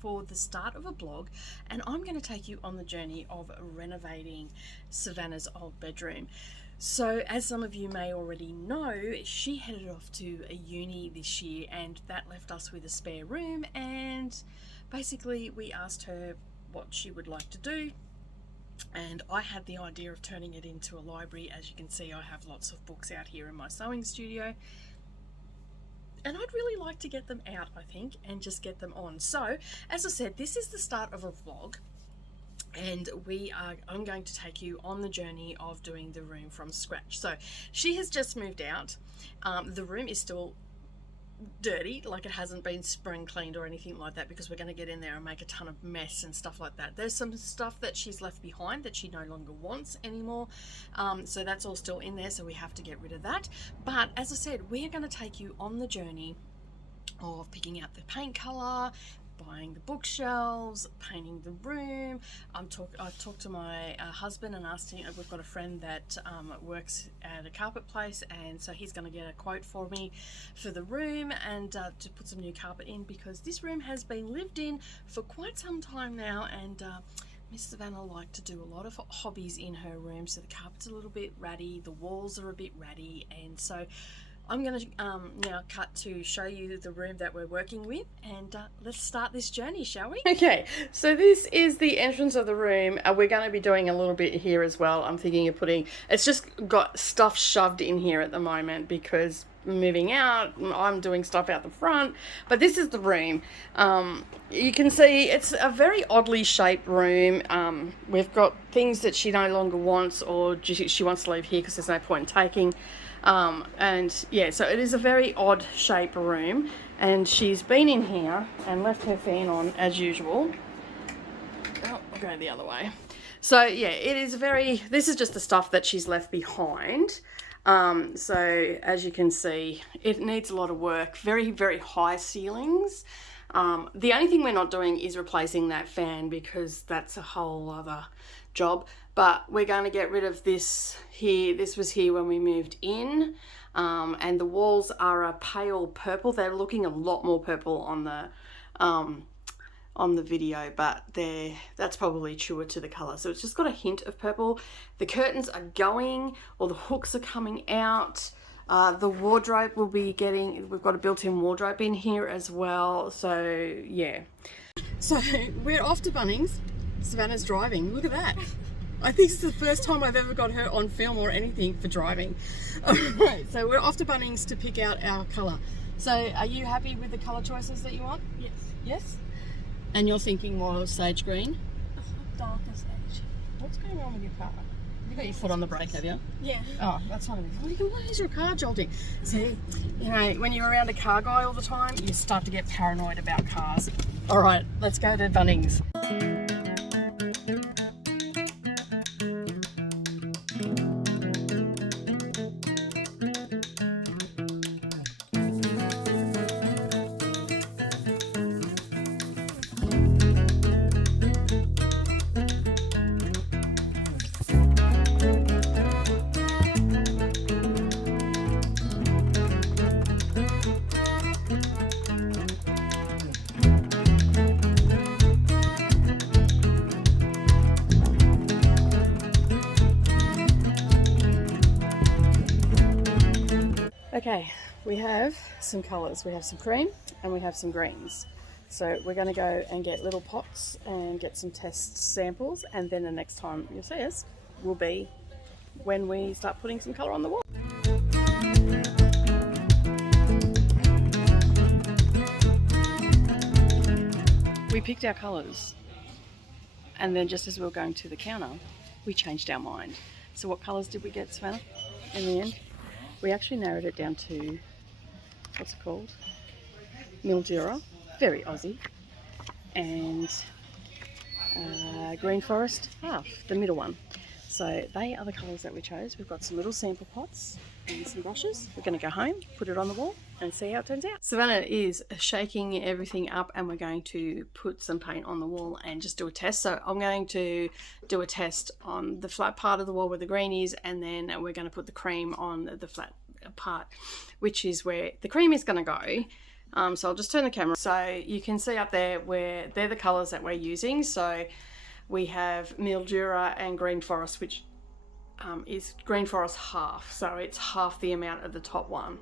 for the start of a blog, and I'm going to take you on the journey of renovating Savannah's old bedroom. So as some of you may already know, she headed off to a uni this year, and that left us with a spare room, and basically we asked her what she would like to do. And I had the idea of turning it into a library. As you can see, I have lots of books out here in my sewing studio, and I'd really like to get them out, I think, and just get them on. So as I said, this is the start of a vlog, and I'm going to take you on the journey of doing the room from scratch. So she has just moved out. The room is still dirty, like it hasn't been spring cleaned or anything like that, because we're going to get in there and make a ton of mess and stuff like that. There's some stuff that she's left behind that she no longer wants anymore, so that's all still in there, so we have to get rid of that. But as I said, we are going to take you on the journey of picking out the paint color, buying the bookshelves, painting the room. I've talked to my husband and asked him. We've got a friend that works at a carpet place, and so he's going to get a quote for me for the room and to put some new carpet in, because this room has been lived in for quite some time now, and Miss Savannah liked to do a lot of hobbies in her room, so the carpet's a little bit ratty, the walls are a bit ratty, and so I'm going to now cut to show you the room that we're working with, and let's start this journey, shall we? Okay, so this is the entrance of the room. We're going to be doing a little bit here as well. I'm thinking of putting, it's just got stuff shoved in here at the moment because moving out, I'm doing stuff out the front, but this is the room. You can see it's a very oddly shaped room. We've got things that she no longer wants, or she wants to leave here because there's no point in taking. And yeah, so it is a very odd shaped room, and she's been in here and left her fan on as usual. Oh, I'll go the other way. So yeah, it is this is just the stuff that she's left behind. So as you can see, it needs a lot of work, very, very high ceilings. The only thing we're not doing is replacing that fan, because that's a whole other job. But we're going to get rid of this here. This was here when we moved in, and the walls are a pale purple. They're looking a lot more purple on the video, but that's probably truer to the color. So it's just got a hint of purple. The curtains are going, or the hooks are coming out. The wardrobe will be we've got a built-in wardrobe in here as well. So yeah. So we're off to Bunnings. Savannah's driving. Look at that. I think it's the first time I've ever got her on film or anything for driving. Alright, so we're off to Bunnings to pick out our colour. So are you happy with the colour choices that you want? Yes. Yes? And you're thinking more sage green? Darker sage. What's going on with your car? You got your foot on the brake, have you? Yeah. Oh, that's what it is. Why is your car jolting? See, you know, when you're around a car guy all the time, you start to get paranoid about cars. Alright, let's go to Bunnings. Okay, we have some colours. We have some cream and we have some greens. So we're going to go and get little pots and get some test samples, and then the next time you'll see us will be when we start putting some colour on the wall. We picked our colours, and then just as we were going to the counter, we changed our mind. So what colours did we get, Savannah, in the end? We actually narrowed it down to, what's it called? Mildura, very Aussie, and Green Forest half, the middle one. So they are the colours that we chose. We've got some little sample pots and some brushes. We're going to go home, put it on the wall and see how it turns out. Savannah is shaking everything up, and we're going to put some paint on the wall and just do a test. So I'm going to do a test on the flat part of the wall where the green is, and then we're going to put the cream on the flat part, which is where the cream is going to go. So I'll just turn the camera. So you can see up there where they're the colours that we're using. So we have Mildura and Green Forest, which is Green Forest half. So it's half the amount of the top one.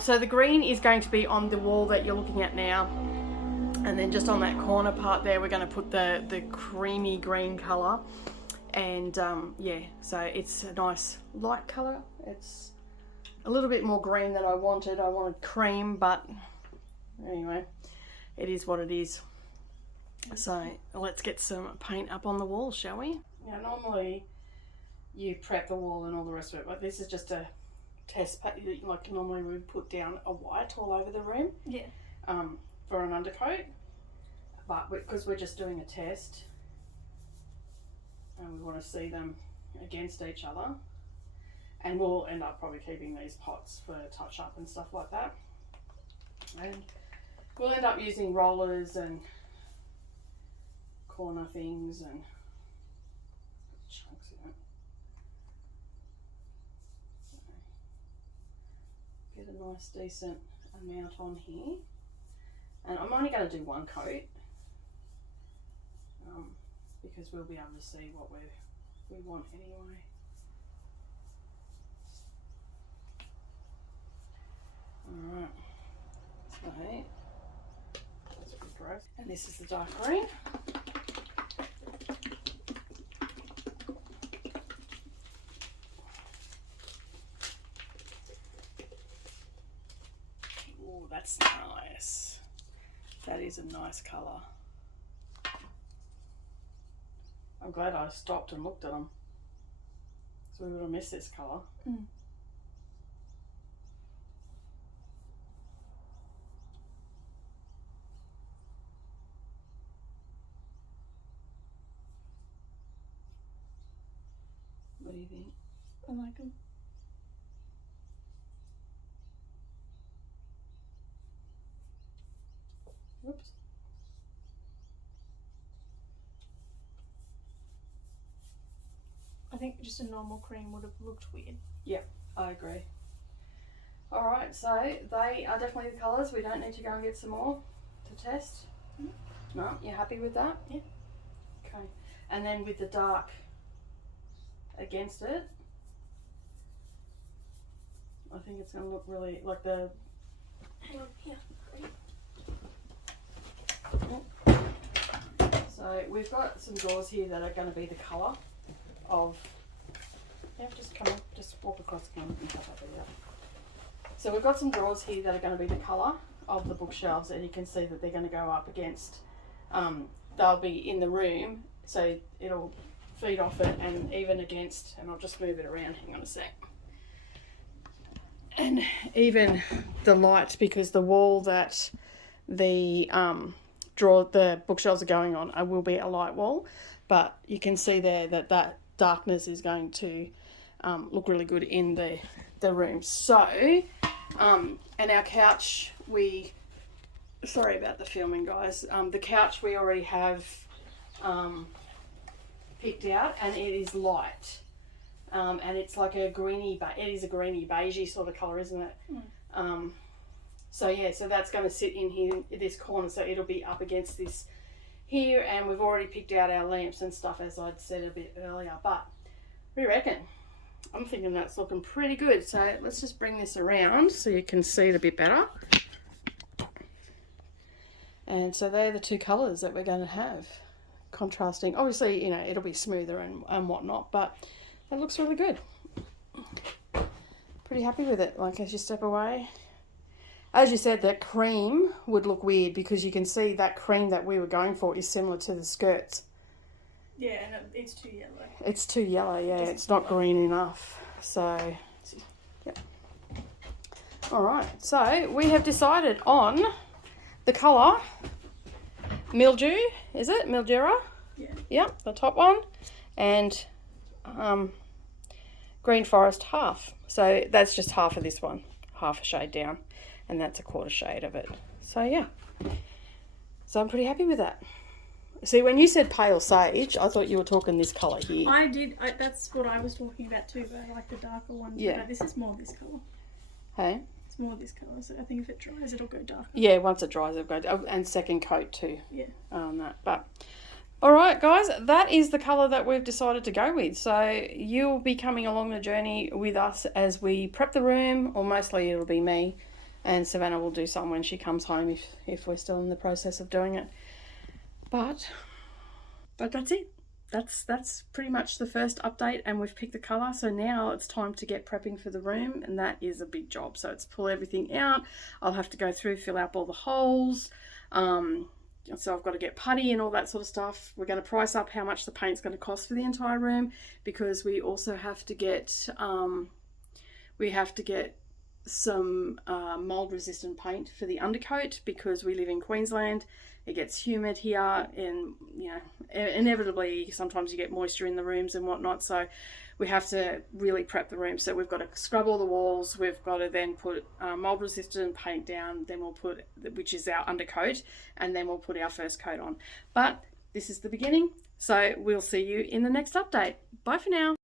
So the green is going to be on the wall that you're looking at now. And then just on that corner part there, we're going to put the creamy green colour. And yeah, so it's a nice light colour. It's a little bit more green than I wanted. I wanted cream, but anyway, it is what it is. So let's get some paint up on the wall, shall we? Now normally you prep the wall and all the rest of it, but this is just a test paint. Like normally we would put down a white all over the room. Yeah. For an undercoat, but because we're just doing a test and we want to see them against each other, and we'll end up probably keeping these pots for touch up and stuff like that, and we'll end up using rollers and corner things and chunks in it. So, get a nice decent amount on here. And I'm only going to do one coat because we'll be able to see what we want anyway. Alright, so that's pretty gross. And this is the dark green. Oh, that's nice. That is a nice colour. I'm glad I stopped and looked at them, so we would have missed this colour. Mm. What do you think? I like them. Whoops. I think just a normal cream would have looked weird. Yep, I agree. Alright, so they are definitely the colours. We don't need to go and get some more to test. Mm. No, you're happy with that? Yeah. Okay. And then with the dark against it, I think it's going to look really like the... Hang on, here. So we've got some drawers here that are going to be the colour of... Yeah, just come on, just walk across the counter and cut that video. So we've got some drawers here that are going to be the colour of the bookshelves, and you can see that they're going to go up against... they'll be in the room, so it'll feed off it, and even against... And I'll just move it around, hang on a sec. And even the light, because the wall that the the bookshelves are going on will be a light wall, but you can see there that darkness is going to look really good in the room. So and our couch, sorry about the filming, guys, the couch we already have picked out, and it is light. And it's like a greeny, it is a greeny beigey sort of colour, isn't it? Mm. So yeah, so that's going to sit in here, in this corner, so it'll be up against this here, and we've already picked out our lamps and stuff, as I'd said a bit earlier. But what do you reckon? I'm thinking that's looking pretty good. So let's just bring this around so you can see it a bit better. And so they're the two colours that we're going to have, contrasting. Obviously, you know, it'll be smoother and whatnot, but it looks really good. Pretty happy with it. Like, as you step away, as you said, that cream would look weird because you can see that cream that we were going for is similar to the skirts. Yeah, and it's too yellow. It's too yellow, yeah. It's not green enough. So, yep. All right. So we have decided on the colour Mildew. Is it Mildura? Yeah. Yep, the top one, and Green Forest half. So that's just half of this one, half a shade down, and that's a quarter shade of it. So yeah, so I'm pretty happy with that. See, when you said pale sage, I thought you were talking this colour here. I did. That's what I was talking about too, but I like the darker one. Yeah. But this is more this colour. Hey? It's more this colour, so I think if it dries, it'll go darker. Yeah, once it dries, it'll go, and second coat too. Yeah. But all right, guys, that is the colour that we've decided to go with. So you'll be coming along the journey with us as we prep the room, or mostly it'll be me, and Savannah will do some when she comes home if we're still in the process of doing it. But that's it. That's pretty much the first update, and we've picked the colour. So now it's time to get prepping for the room, and that is a big job. So it's pull everything out. I'll have to go through, fill out all the holes. So I've got to get putty and all that sort of stuff. We're going to price up how much the paint's going to cost for the entire room, because we also have to get some mold resistant paint for the undercoat, because we live in Queensland. It gets humid here, and inevitably sometimes you get moisture in the rooms and whatnot, so we have to really prep the room. So we've got to scrub all the walls, we've got to then put mold resistant paint down, then we'll put, which is our undercoat, and then we'll put our first coat on. But this is the beginning, so we'll see you in the next update. Bye for now.